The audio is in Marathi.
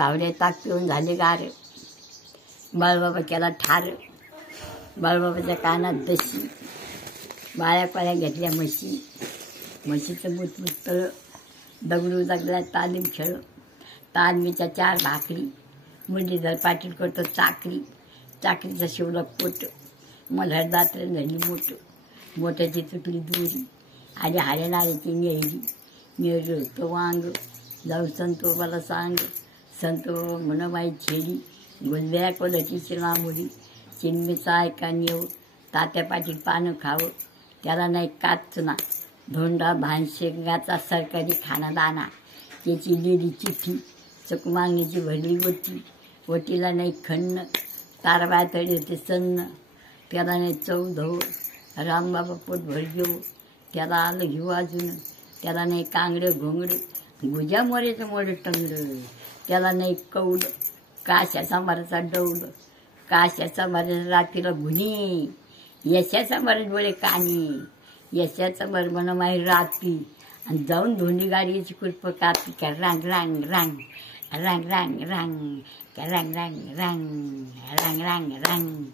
गावडे ताक पिऊन झाले गार. बाळबाबा केला ठार. बाळबाबाच्या कानात दशी. बाळ्या पाळ्या घेतल्या म्हशी. म्हशीचं बुचबुचतळ. दगडू दगडला तालीम खेळ. तालमीच्या 4 भाकरी. मुरलीधर पाटील करतो चाकरी. चाकरीचं शिवलं पोट. मल्हार दात्र झाली मोठ. मोठ्याची तुटली दोरी. आणि हारेनाऱ्याची नेहरी. नेहरी होतं वांग. जाऊ संतोबाला सांग. संतो म्हणमाई छेडी. गोंधळ्या कोलटीची लांबुडी. चिन्मीचा ऐका नेव. तात्या पाटील पानं खावं. त्याला नाही काचना. धोंडा भानशेंगाचा सरकारी खाना दाना. त्याची लिहिली चिठ्ठी. चकमागणीची भरली वटी. वटीला नाही खन्न. तारबाय तळी होते सन्न. त्याला नाही चौधव. रामबाबा पोट भर घेऊ. त्याला आलं घेऊ अजून. त्याला नाही कांगडं घोंगडं. गुजा मोरेचं मोडं टंगडं. त्याला नाही कौड. काशाचा मराचा डौल. काशाचा मराचा रात्रीला गुन्हे. यशाचा मर डोळे कानी. यशाचा मर मनमाई राती. आणि जाऊन धोंडी गाडीची कुरप कापी. का रांग रांग रांग रांग रांग रांग रांग रांग रांग रांग रांग